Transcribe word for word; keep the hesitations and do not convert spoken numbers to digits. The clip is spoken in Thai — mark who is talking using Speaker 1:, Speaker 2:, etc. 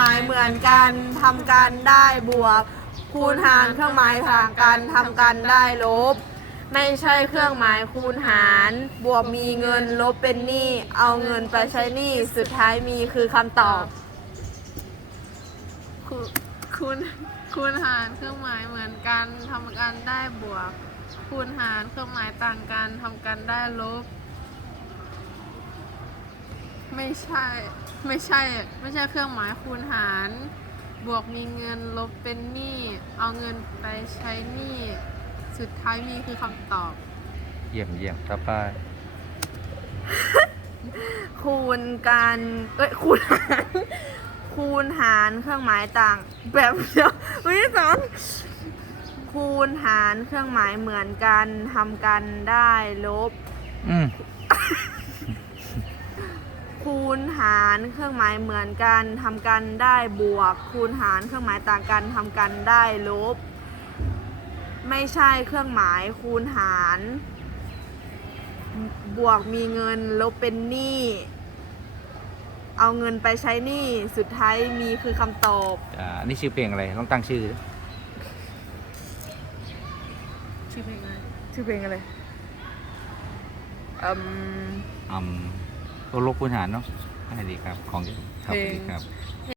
Speaker 1: หมายเหมือนกันทำกันได้บวกคูณหารเครื่องหมายต่างกันทำกันได้ลบไม่ใช่เครื่องหมายคูณหารบวกมีเงินลบเป็นหนี้เอาเงินไปใช้หนี้สุดท้ายมีคือคำตอบ
Speaker 2: คูคูณคูณหารเครื่องหมายเหมือนกันทำกันได้บวกคูณหารเครื่องหมายต่างกันทำกันได้ลบไม่ใช่ไม่ใช่ไม่ใช่เครื่องหมายคูณหารบวกมีเงินลบเป็นหนี้เอาเงินไปใช้หนี้สุดท้ายมีคือคำตอบ
Speaker 3: เยี่ยมเยี่ยมต่อไป
Speaker 1: คูณกันเอ้ยคูณหารคูณหารเครื่องหมายต่างแบบเดียววิธีสองคูณหารเครื่องหมายเหมือนกันทำกันได้ลบ
Speaker 3: อืม
Speaker 1: คูณหารเครื่องหมายเหมือนกันทำกันได้บวกคูณหารเครื่องหมายต่างกันทำกันได้ลบไม่ใช่เครื่องหมายคูณหารบวกมีเงินลบเป็นหนี้เอาเงินไปใช้หนี้สุดท้ายมีคือคำตอบ
Speaker 3: อ่านี่ชื่อเพลงอะไรต้องตั้งชื่อ
Speaker 2: ชื่อเพลงอะไร
Speaker 1: ชื่อเพลงอะไรอืม
Speaker 3: อืมตัวลบคูณหารเนาะให้ดีครับของดีครับ
Speaker 1: เพลง
Speaker 3: ดีครับ